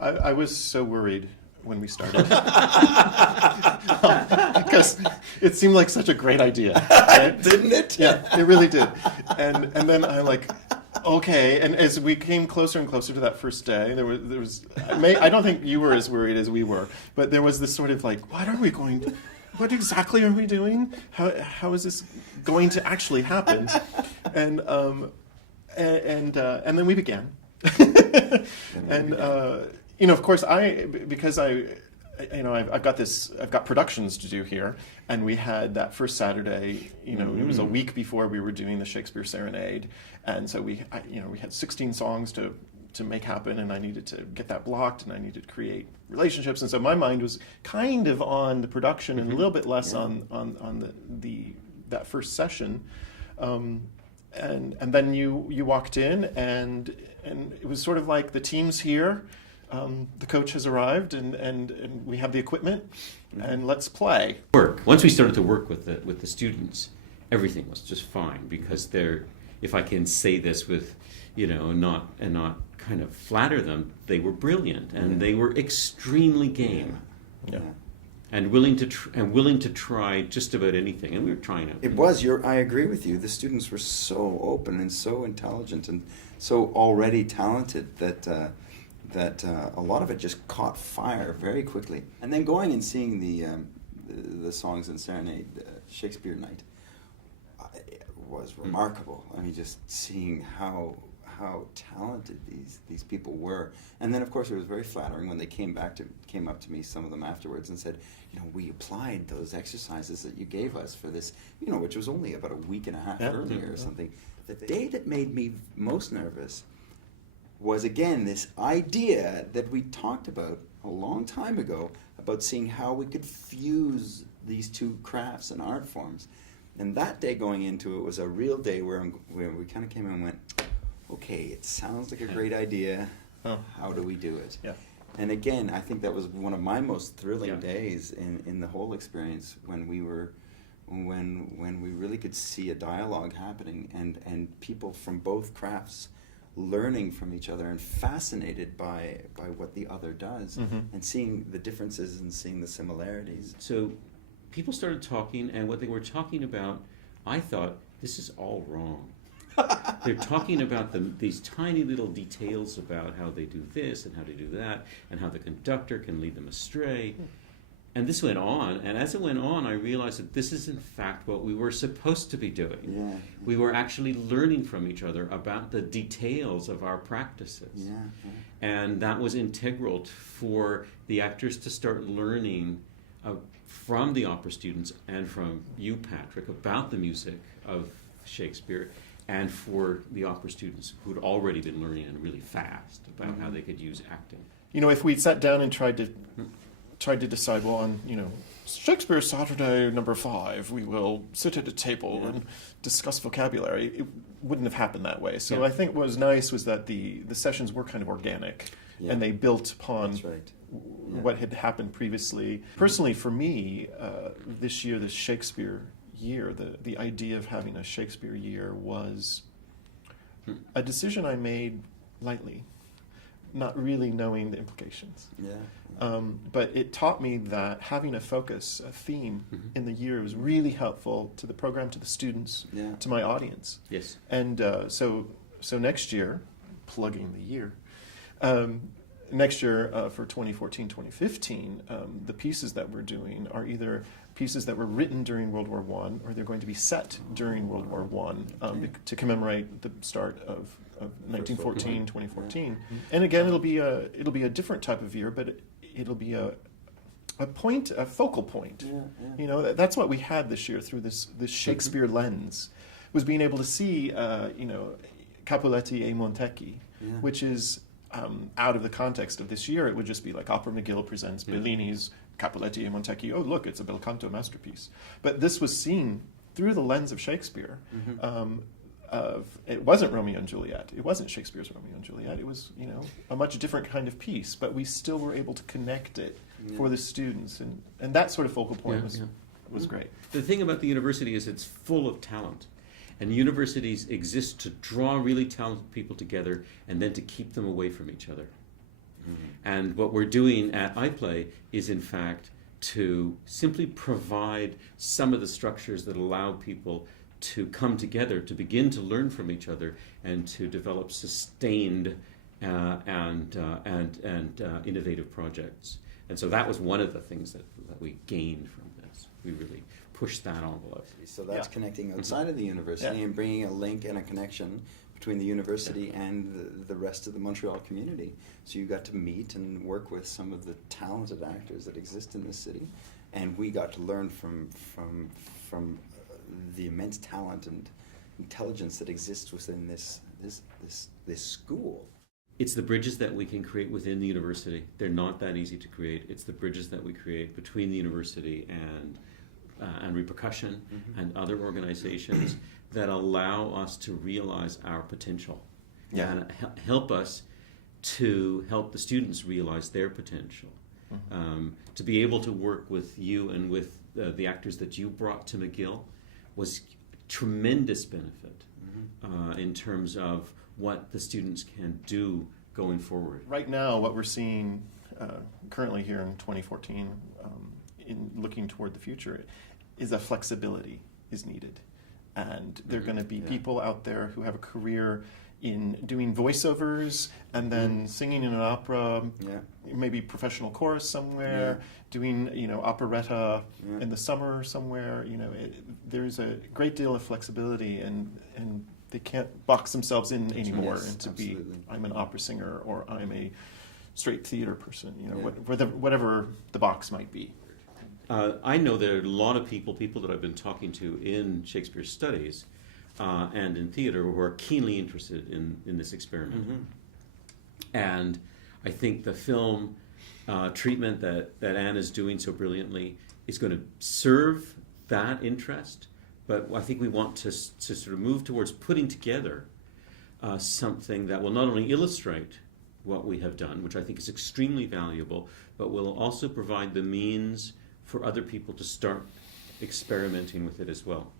I was so worried when we started because it seemed like such a great idea, right? Didn't it? Yeah, it really did. And then I like, okay. And as we came closer and closer to that first day, there was I don't think you were as worried as we were, but there was this sort of like, what exactly are we doing? How is this going to actually happen? And then we began. And of course, because I've got productions to do here, and we had that first Saturday. It was a week before we were doing the Shakespeare Serenade, and so we had 16 songs to make happen, and I needed to get that blocked, and I needed to create relationships, and so my mind was kind of on the production and a little bit less on that first session. And then you walked in, and it was sort of like the team's here, the coach has arrived, and we have the equipment, and let's play. Once we started to work with the students, everything was just fine, because if I can say this with, not kind of flatter them, they were brilliant, and they were extremely game. Yeah. And willing to try just about anything, and we were trying it. I agree with you. The students were so open and so intelligent and so already talented that a lot of it just caught fire very quickly. And then going and seeing the songs in Serenade, Shakespeare Night, was remarkable. I mean, just seeing how talented these people were. And then, of course, it was very flattering when they came up to me, some of them afterwards, and said, we applied those exercises that you gave us for this, which was only about a week and a half earlier or something. The day that made me most nervous was, again, this idea that we talked about a long time ago about seeing how we could fuse these two crafts and art forms. And that day going into it was a real day where we kind of came in and went, okay, it sounds like a great idea. Oh. How do we do it? Yeah. And again, I think that was one of my most thrilling days in the whole experience, when we really could see a dialogue happening and people from both crafts learning from each other and fascinated by what the other does, and seeing the differences and seeing the similarities. So people started talking, and what they were talking about, I thought, this is all wrong. They're talking about these tiny little details about how they do this and how they do that, and how the conductor can lead them astray. And this went on, and as it went on, I realized that this is in fact what we were supposed to be doing. Yeah. We were actually learning from each other about the details of our practices. Yeah. And that was integral for the actors to start learning from the opera students and from you, Patrick, about the music of Shakespeare, and for the opera students who had already been learning and really fast about how they could use acting. If we sat down and tried to decide, well, on Shakespeare Saturday number 5, we will sit at a table and discuss vocabulary, it wouldn't have happened that way. So I think what was nice was that the sessions were kind of organic, and they built upon what had happened previously. Personally, for me, this year, this Shakespeare year, the idea of having a Shakespeare year was a decision I made lightly, not really knowing the implications. But it taught me that having a focus, a theme in the year was really helpful to the program, to the students, to my audience. Yes. And so next year, plugging the year, next year for 2014, 2015, the pieces that we're doing are either pieces that were written during World War I, or they're going to be set during World War I to commemorate the start of 1914, 2014. And again, it'll be a different type of year, but it'll be a focal point. That's what we had this year through this Shakespeare lens, was being able to see Capuletti e Montecchi, which is out of the context of this year, it would just be like Opera McGill presents Bellini's Capuletti e Montecchi. Oh, look, it's a bel canto masterpiece. But this was seen through the lens of Shakespeare. It wasn't Romeo and Juliet. It wasn't Shakespeare's Romeo and Juliet. It was, a much different kind of piece. But we still were able to connect it for the students, and that sort of focal point was great. The thing about the university is it's full of talent. And universities exist to draw really talented people together and then to keep them away from each other. And what we're doing at iPlay is, in fact, to simply provide some of the structures that allow people to come together, to begin to learn from each other, and to develop sustained and innovative projects. And so that was one of the things that we gained from this. We really pushed that envelope. So that's Yeah. connecting outside of the university Yeah. and bringing a link and a connection between the university and the rest of the Montreal community. So you got to meet and work with some of the talented actors that exist in this city, and we got to learn from the immense talent and intelligence that exists within this school. It's the bridges that we can create within the university. They're not that easy to create. It's the bridges that we create between the university and Repercussion and other organizations that allow us to realize our potential and help us to help the students realize their potential. To be able to work with you and with the actors that you brought to McGill was tremendous benefit in terms of what the students can do going forward. Right now, what we're seeing currently here in 2014, in looking toward the future, is that flexibility is needed. And there are going to be people out there who have a career in doing voiceovers and then singing in an opera, maybe professional chorus somewhere, doing operetta in the summer somewhere. There's a great deal of flexibility, and they can't box themselves in anymore into be I'm an opera singer or I'm a straight theater person. Whatever the box might be. I know there are a lot of people that I've been talking to in Shakespeare studies and in theater who are keenly interested in this experiment. And I think the film treatment that Anne is doing so brilliantly is going to serve that interest, but I think we want to sort of move towards putting together something that will not only illustrate what we have done, which I think is extremely valuable, but will also provide the means for other people to start experimenting with it as well.